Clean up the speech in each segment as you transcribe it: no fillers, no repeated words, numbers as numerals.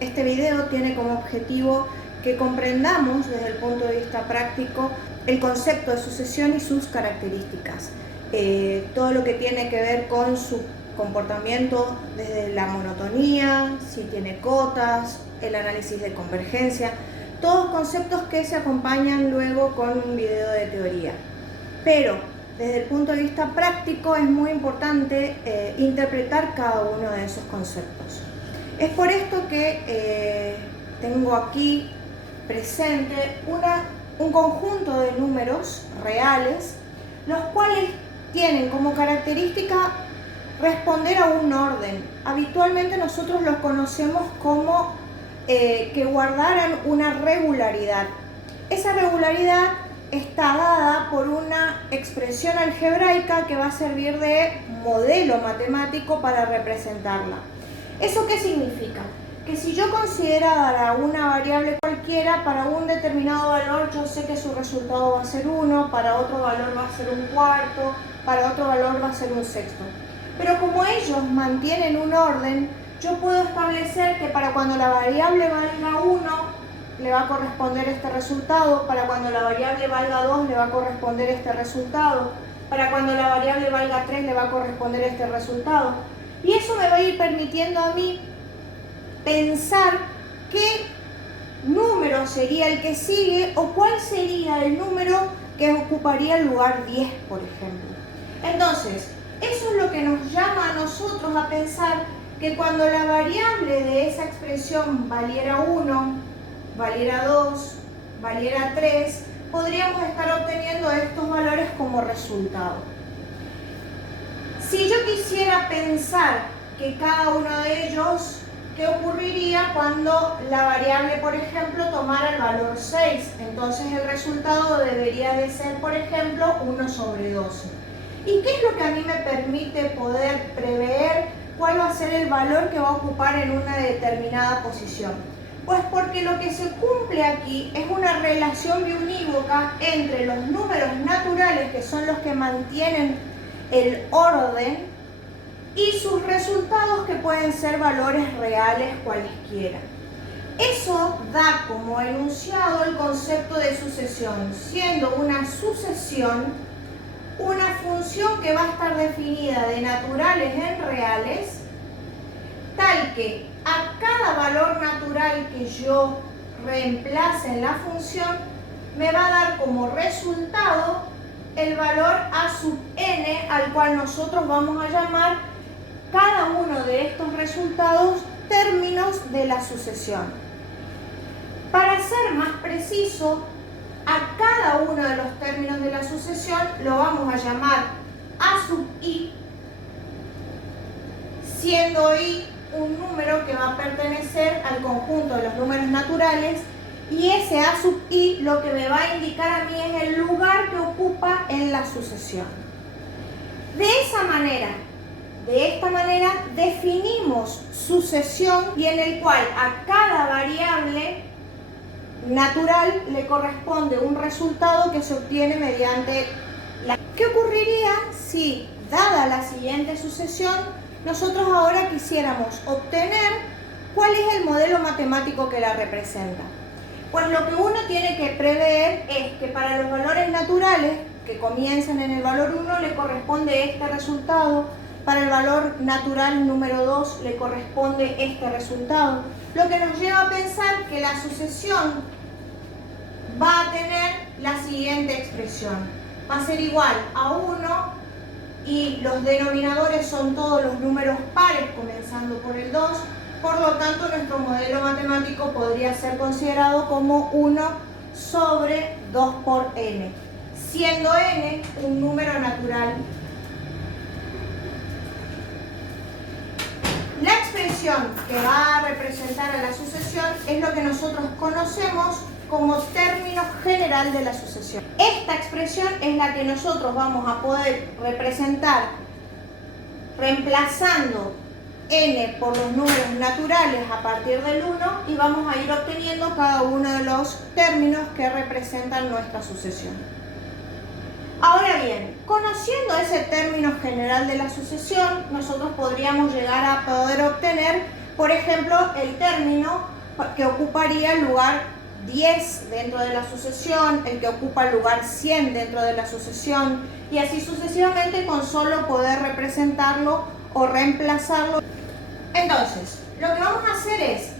Este video tiene como objetivo que comprendamos desde el punto de vista práctico el concepto de sucesión y sus características. Todo lo que tiene que ver con su comportamiento desde la monotonía, si tiene cotas, el análisis de convergencia, todos conceptos que se acompañan luego con un video de teoría. Pero desde el punto de vista práctico es muy importante interpretar cada uno de esos conceptos. Es por esto que tengo aquí presente un conjunto de números reales, los cuales tienen como característica responder a un orden. Habitualmente nosotros los conocemos como que guardaran una regularidad. Esa regularidad está dada por una expresión algebraica que va a servir de modelo matemático para representarla. ¿Eso qué significa? Que si yo considerara una variable cualquiera, para un determinado valor yo sé que su resultado va a ser 1, para otro valor va a ser un cuarto, para otro valor va a ser un sexto. Pero como ellos mantienen un orden, yo puedo establecer que para cuando la variable valga 1, le va a corresponder este resultado, para cuando la variable valga 2, le va a corresponder este resultado, para cuando la variable valga 3, le va a corresponder este resultado. Y eso me va a ir permitiendo a mí pensar qué número sería el que sigue o cuál sería el número que ocuparía el lugar 10, por ejemplo. Entonces, eso es lo que nos llama a nosotros a pensar que cuando la variable de esa expresión valiera 1, valiera 2, valiera 3, podríamos estar obteniendo estos valores como resultado. Si yo quisiera pensar que cada uno de ellos, ¿qué ocurriría cuando la variable, por ejemplo, tomara el valor 6? Entonces el resultado debería de ser, por ejemplo, 1 sobre 12. ¿Y qué es lo que a mí me permite poder prever cuál va a ser el valor que va a ocupar en una determinada posición? Pues porque lo que se cumple aquí es una relación biunívoca entre los números naturales, que son los que mantienen el orden, y sus resultados, que pueden ser valores reales cualesquiera. Eso da como enunciado el concepto de sucesión, siendo una sucesión una función que va a estar definida de naturales en reales, tal que a cada valor natural que yo reemplace en la función me va a dar como resultado el valor a sub n, al cual nosotros vamos a llamar cada uno de estos resultados términos de la sucesión. Para ser más preciso, a cada uno de los términos de la sucesión lo vamos a llamar a sub i, siendo i un número que va a pertenecer al conjunto de los números naturales, y ese a sub i lo que me va a indicar a mí es el lugar que ocupa en la sucesión. De esta manera definimos sucesión, y en el cual a cada variable natural le corresponde un resultado que se obtiene mediante la... ¿Qué ocurriría si, dada la siguiente sucesión, nosotros ahora quisiéramos obtener cuál es el modelo matemático que la representa? Pues lo que uno tiene que prever es que para los valores naturales que comienzan en el valor 1 le corresponde este resultado, para el valor natural número 2 le corresponde este resultado, lo que nos lleva a pensar que la sucesión va a tener la siguiente expresión. Va a ser igual a 1 y los denominadores son todos los números pares comenzando por el 2, por lo tanto nuestro modelo matemático podría ser considerado como 1 sobre 2 por n, siendo n un número natural. La expresión que va a representar a la sucesión es lo que nosotros conocemos como término general de la sucesión. Esta expresión es la que nosotros vamos a poder representar reemplazando n por los números naturales a partir del 1, y vamos a ir obteniendo cada uno de los términos que representan nuestra sucesión. Ahora bien, conociendo ese término general de la sucesión, nosotros podríamos llegar a poder obtener por ejemplo, el término que ocuparía el lugar 10 dentro de la sucesión, el que ocupa el lugar 100 dentro de la sucesión, y así sucesivamente con solo poder representarlo o reemplazarlo. Entonces, lo que vamos a hacer es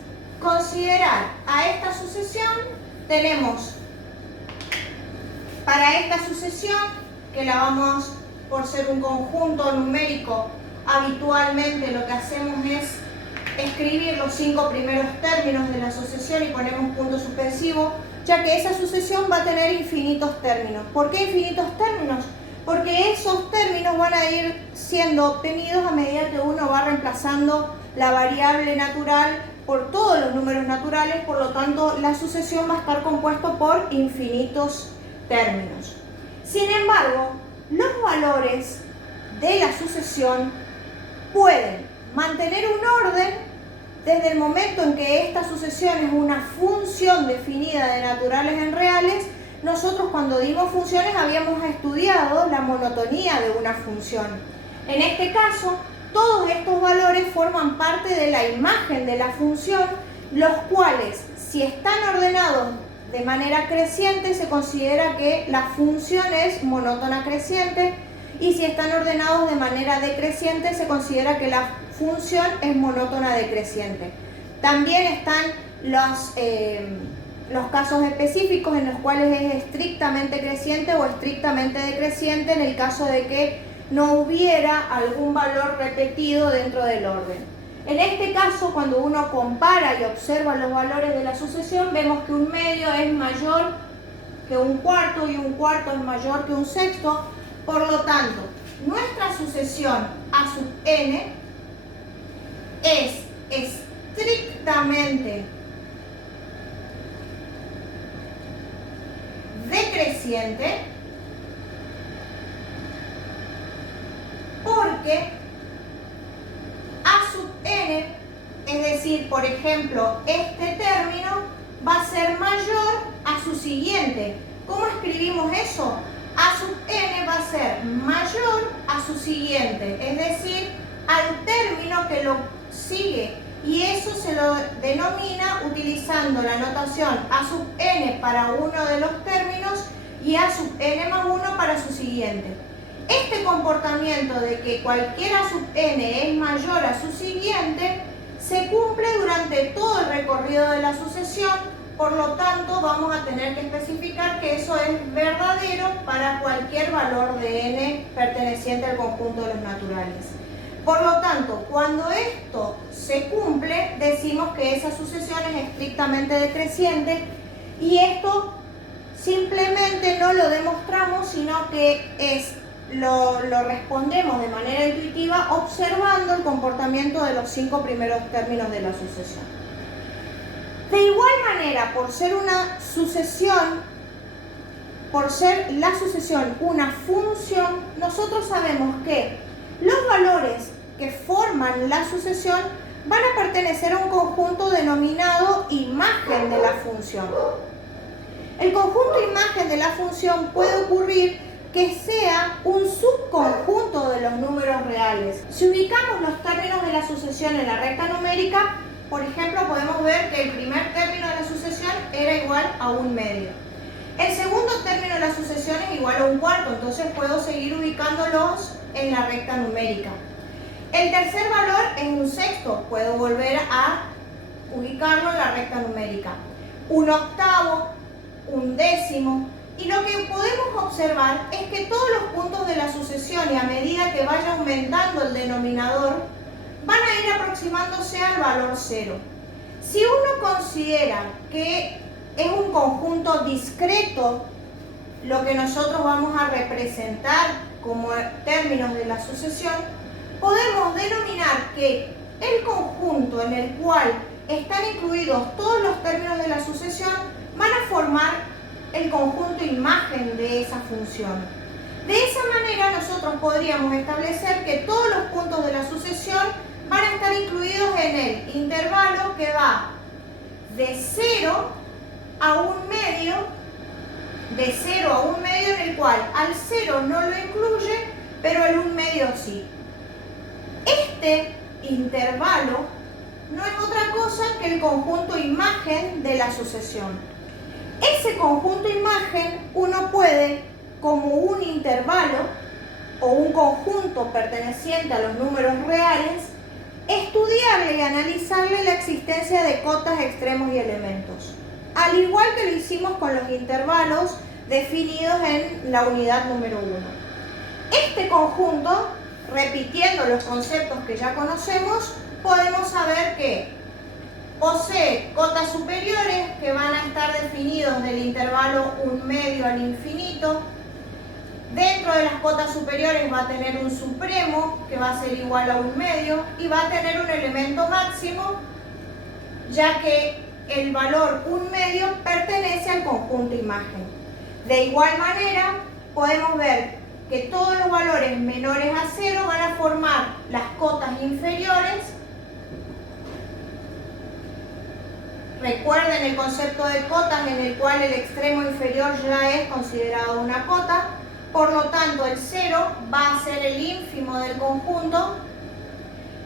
considerar a esta sucesión. Tenemos para esta sucesión, que la vamos, por ser un conjunto numérico, habitualmente lo que hacemos es escribir los 5 primeros términos de la sucesión y ponemos punto suspensivo, ya que esa sucesión va a tener infinitos términos. ¿Por qué infinitos términos? Porque esos términos van a ir siendo obtenidos a medida que uno va reemplazando la variable natural por todos los números naturales, por lo tanto la sucesión va a estar compuesta por infinitos términos. Sin embargo, los valores de la sucesión pueden mantener un orden desde el momento en que esta sucesión es una función definida de naturales en reales. Nosotros cuando dimos funciones habíamos estudiado la monotonía de una función. En este caso, todos estos valores forman parte de la imagen de la función, los cuales, si están ordenados de manera creciente, se considera que la función es monótona creciente, y si están ordenados de manera decreciente, se considera que la función es monótona decreciente. También están los casos específicos en los cuales es estrictamente creciente o estrictamente decreciente en el caso de que no hubiera algún valor repetido dentro del orden. En este caso, cuando uno compara y observa los valores de la sucesión, vemos que un medio es mayor que un cuarto y un cuarto es mayor que un sexto. Por lo tanto, nuestra sucesión a sub n es estrictamente decreciente porque a sub n, es decir, por ejemplo, este término va a ser mayor a su siguiente. ¿Cómo escribimos eso? A sub n va a ser mayor a su siguiente, es decir, al término que lo sigue, y eso se lo denomina utilizando la notación a sub n para uno de los términos y a sub n más 1 para su siguiente. Este comportamiento de que cualquier a sub n es mayor a su siguiente se cumple durante todo el recorrido de la sucesión. Por lo tanto, vamos a tener que especificar que eso es verdadero para cualquier valor de n perteneciente al conjunto de los naturales. Por lo tanto, cuando esto se cumple, decimos que esa sucesión es estrictamente decreciente, y esto simplemente no lo demostramos, sino que lo respondemos de manera intuitiva observando el comportamiento de los 5 primeros términos de la sucesión. De igual manera, por ser una sucesión, por ser la sucesión una función, nosotros sabemos que los valores que forman la sucesión van a pertenecer a un conjunto denominado imagen de la función. El conjunto imagen de la función puede ocurrir que sea un subconjunto de los números reales. Si ubicamos los términos de la sucesión en la recta numérica, por ejemplo, podemos ver que el primer término de la sucesión era igual a un medio. El segundo término de la sucesión es igual a un cuarto, entonces puedo seguir ubicándolos en la recta numérica. El tercer valor es un sexto, puedo volver a ubicarlo en la recta numérica. Un octavo, un décimo, y lo que podemos observar es que todos los puntos de la sucesión, y a medida que vaya aumentando el denominador, van a ir aproximándose al valor 0. Si uno considera que es un conjunto discreto lo que nosotros vamos a representar como términos de la sucesión, podemos denominar que el conjunto en el cual están incluidos todos los términos de la sucesión van a formar el conjunto imagen de esa función. De esa manera nosotros podríamos establecer que todos los puntos de la sucesión van a estar incluidos en el intervalo que va de 0 a un medio, de 0 a un medio, en el cual al 0 no lo incluye, pero el 1 medio sí. Este intervalo no es otra cosa que el conjunto imagen de la sucesión. Ese conjunto imagen uno puede, como un intervalo o un conjunto perteneciente a los números reales, estudiarle y analizarle la existencia de cotas, extremos y elementos, al igual que lo hicimos con los intervalos definidos en la unidad número 1. Este conjunto, repitiendo los conceptos que ya conocemos, podemos saber que posee cotas superiores que van a estar definidos del intervalo 1 medio al infinito. Dentro de las cotas superiores va a tener un supremo que va a ser igual a 1 medio y va a tener un elemento máximo, ya que el valor 1 medio pertenece al conjunto imagen. De igual manera, podemos ver que todos los valores menores a 0 van a formar las cotas inferiores. Recuerden el concepto de cotas en el cual el extremo inferior ya es considerado una cota. Por lo tanto, el 0 va a ser el ínfimo del conjunto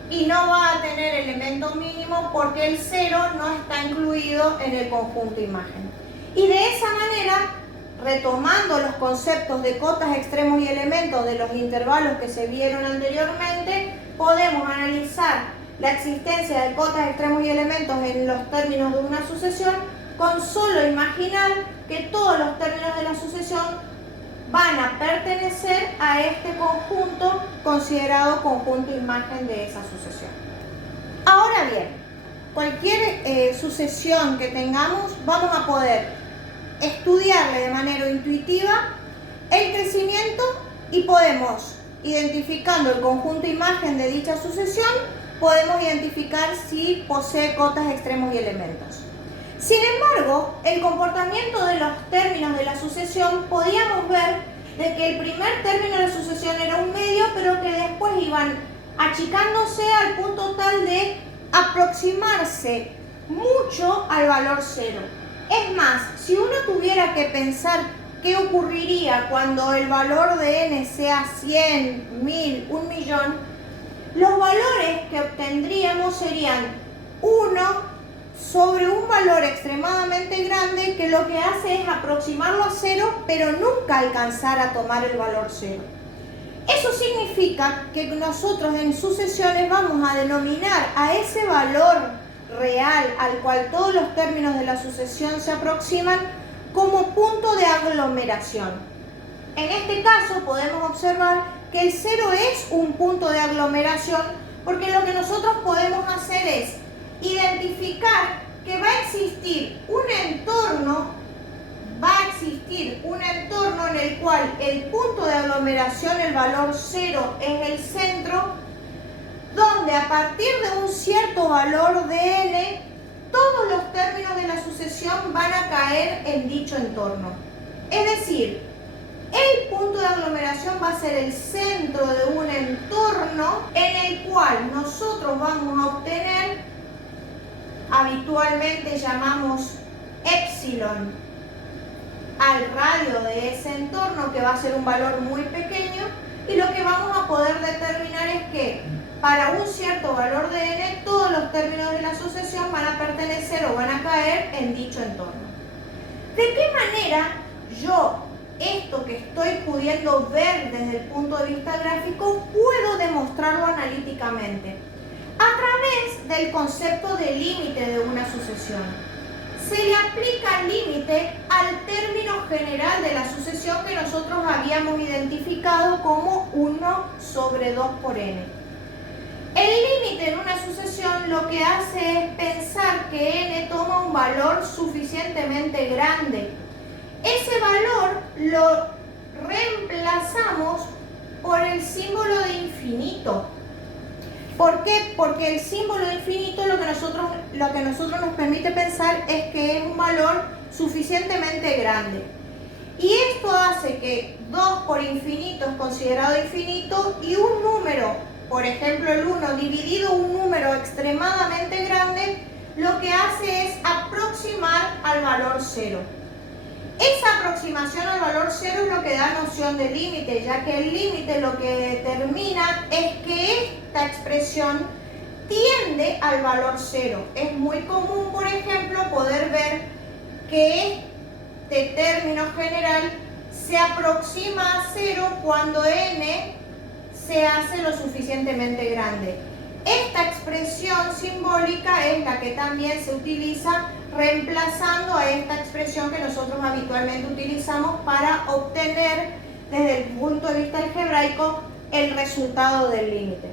y no va a tener elemento mínimo porque el 0 no está incluido en el conjunto imagen. Y de esa manera, retomando los conceptos de cotas, extremos y elementos de los intervalos que se vieron anteriormente, podemos analizar la existencia de cotas, extremos y elementos en los términos de una sucesión con solo imaginar que todos los términos de la sucesión van a pertenecer a este conjunto considerado conjunto imagen de esa sucesión. Ahora bien, cualquier sucesión que tengamos, vamos a poder estudiarle de manera intuitiva el crecimiento y podemos, identificando el conjunto imagen de dicha sucesión, podemos identificar si posee cotas, extremos y elementos. Sin embargo, el comportamiento de los términos de la sucesión podíamos ver de que el primer término de la sucesión era 1 medio, pero que después iban achicándose al punto tal de aproximarse mucho al valor 0. Es más, si uno tuviera que pensar qué ocurriría cuando el valor de n sea 100, 1000, 1 millón, los valores que obtendríamos serían 1 sobre un valor extremadamente grande que lo que hace es aproximarlo a 0, pero nunca alcanzar a tomar el valor 0. Eso significa que nosotros en sucesiones vamos a denominar a ese valor real al cual todos los términos de la sucesión se aproximan como punto de aglomeración. En este caso podemos observar que el 0 es un punto de aglomeración porque lo que nosotros podemos hacer es identificar que va a existir un entorno en el cual el punto de aglomeración, el valor 0, es el centro, donde a partir de un cierto valor de n, todos los términos de la sucesión van a caer en dicho entorno. Es decir, el punto de aglomeración va a ser el centro de un entorno en el cual nosotros vamos a obtener, habitualmente llamamos epsilon, al radio de ese entorno, que va a ser un valor muy pequeño, y lo que vamos a poder determinar es que para un cierto valor de n, todos los términos de la sucesión van a pertenecer o van a caer en dicho entorno. ¿De qué manera yo esto que estoy pudiendo ver desde el punto de vista gráfico puedo demostrarlo analíticamente? A través del concepto de límite de una sucesión. Se le aplica límite al término general de la sucesión que nosotros habíamos identificado como 1 sobre 2 por n. El límite en una sucesión lo que hace es pensar que n toma un valor suficientemente grande. Ese valor lo reemplazamos por el símbolo de infinito. ¿Por qué? Porque el símbolo de infinito lo que nosotros nos permite pensar es que es un valor suficientemente grande. Y esto hace que 2 por infinito es considerado infinito y un número, por ejemplo el 1 dividido un número extremadamente grande, lo que hace es aproximar al valor 0. Esa aproximación al valor 0 es lo que da noción de límite, ya que el límite lo que determina es que esta expresión tiende al valor 0. Es muy común, por ejemplo, poder ver que este término general se aproxima a 0 cuando n se hace lo suficientemente grande. Esta expresión simbólica es la que también se utiliza reemplazando a esta expresión que nosotros habitualmente utilizamos para obtener desde el punto de vista algebraico el resultado del límite.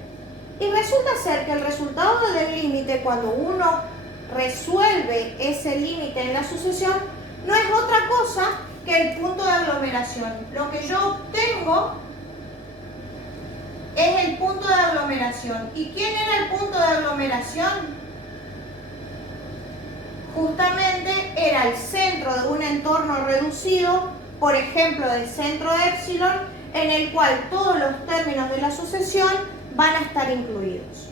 Y resulta ser que el resultado del límite, cuando uno resuelve ese límite en la sucesión, no es otra cosa que el punto de aglomeración. Lo que yo obtengo es el punto de aglomeración. ¿Y quién era el punto de aglomeración? Justamente era el centro de un entorno reducido, por ejemplo del centro épsilon, en el cual todos los términos de la sucesión van a estar incluidos.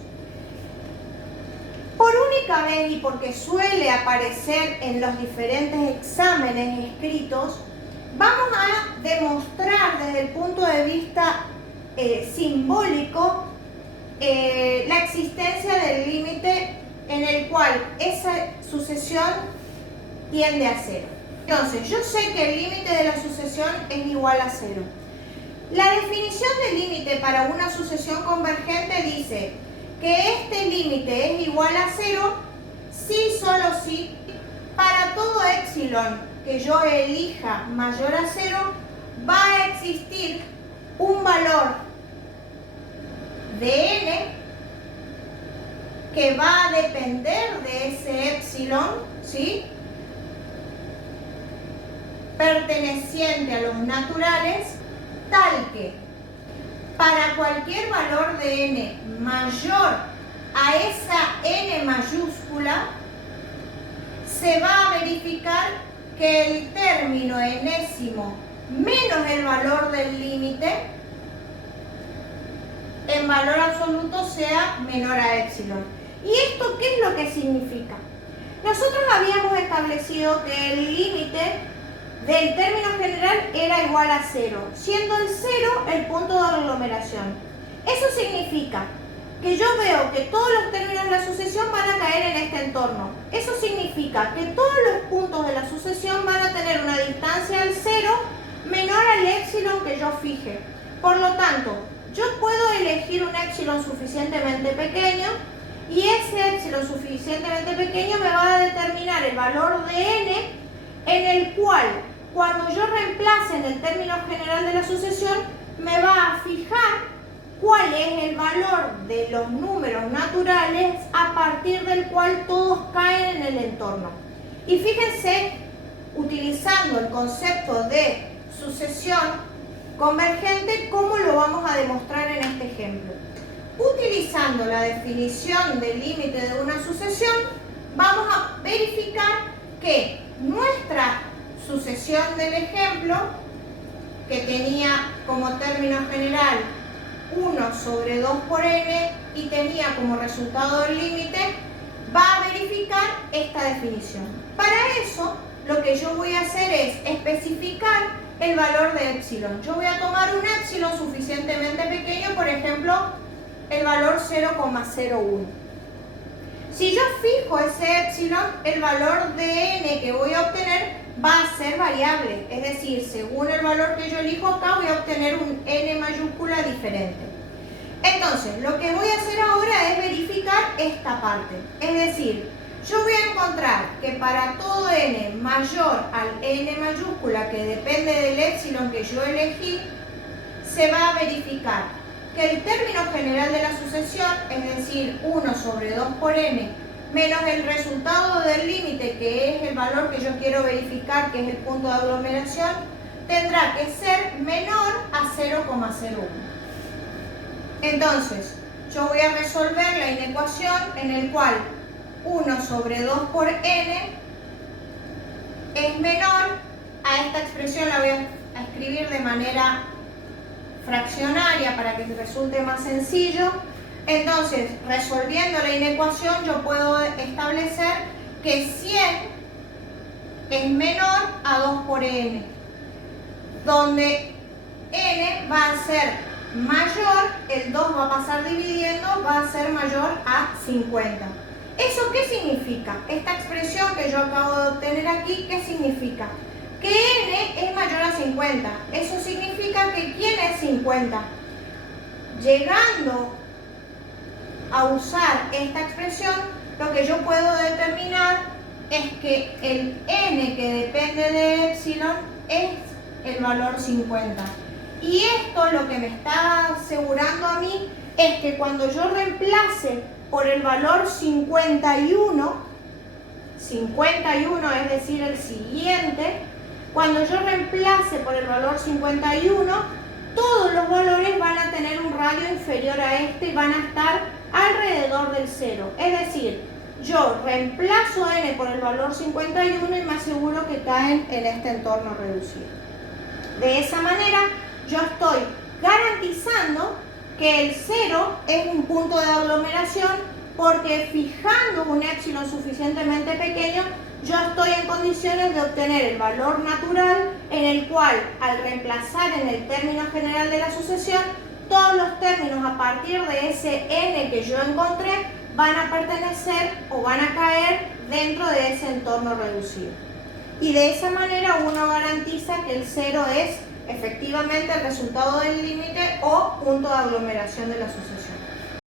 Por única vez, y porque suele aparecer en los diferentes exámenes escritos, vamos a demostrar desde el punto de vista simbólico la existencia del límite en el cual esa sucesión tiende a 0. Entonces, yo sé que el límite de la sucesión es igual a 0. La definición de límite para una sucesión convergente dice que este límite es igual a 0 si, solo si, para todo épsilon que yo elija mayor a 0, va a existir un valor de n que va a depender de ese épsilon, ¿sí?, perteneciente a los naturales, tal que para cualquier valor de n mayor a esa n mayúscula, se va a verificar que el término enésimo menos el valor del límite en valor absoluto sea menor a épsilon. ¿Y esto qué es lo que significa? Nosotros habíamos establecido que el límite del término general era igual a 0, siendo el 0 el punto de aglomeración. Eso significa que yo veo que todos los términos de la sucesión van a caer en este entorno. Eso significa que todos los puntos de la sucesión van a tener una distancia al 0 menor al épsilon que yo fije. Por lo tanto, yo puedo elegir un épsilon suficientemente pequeño y ese épsilon suficientemente pequeño me va a determinar el valor de n, en el cual, cuando yo reemplace en el término general de la sucesión, me va a fijar cuál es el valor de los números naturales a partir del cual todos caen en el entorno. Y fíjense, utilizando el concepto de sucesión convergente, ¿cómo lo vamos a demostrar en este ejemplo? Utilizando la definición del límite de una sucesión, vamos a verificar que nuestra sucesión del ejemplo, que tenía como término general 1 sobre 2 por n y tenía como resultado el límite, va a verificar esta definición. Para eso, lo que yo voy a hacer es especificar el valor de épsilon. Yo voy a tomar un épsilon suficientemente pequeño, por ejemplo, el valor 0,01. Si yo fijo ese épsilon, el valor de n que voy a obtener va a ser variable. Es decir, según el valor que yo elijo acá, voy a obtener un n mayúscula diferente. Entonces, lo que voy a hacer ahora es verificar esta parte. Es decir, yo voy a encontrar que para todo n mayor al n mayúscula, que depende del épsilon que yo elegí, se va a verificar que el término general de la sucesión, es decir, 1 sobre 2 por n, menos el resultado del límite, que es el valor que yo quiero verificar, que es el punto de aglomeración, tendrá que ser menor a 0,01. Entonces, yo voy a resolver la inecuación en el cual 1 sobre 2 por n es menor a esta expresión, la voy a escribir de manera fraccionaria para que resulte más sencillo. Entonces, resolviendo la inecuación, yo puedo establecer que 100 es menor a 2 por n, donde n va a ser mayor, el 2 va a pasar dividiendo, va a ser mayor a 50. ¿Eso qué significa? Esta expresión que yo acabo de obtener aquí, ¿qué significa? Que n es mayor a 50. Eso significa que ¿quién es 50? Llegando a usar esta expresión, lo que yo puedo determinar es que el n que depende de epsilon es el valor 50. Y esto lo que me está asegurando a mí es que cuando yo reemplace por el valor 51, es decir, el siguiente, cuando yo reemplace por el valor 51, todos los valores van a tener un radio inferior a este y van a estar alrededor del 0. Es decir, yo reemplazo n por el valor 51 y me aseguro que caen en este entorno reducido. De esa manera, yo estoy garantizando que el 0 es un punto de aglomeración porque fijando un épsilon suficientemente pequeño, yo estoy en condiciones de obtener el valor natural en el cual, al reemplazar en el término general de la sucesión, todos los términos a partir de ese n que yo encontré van a pertenecer o van a caer dentro de ese entorno reducido. Y de esa manera uno garantiza que el 0 es efectivamente el resultado del límite o punto de aglomeración de la sucesión.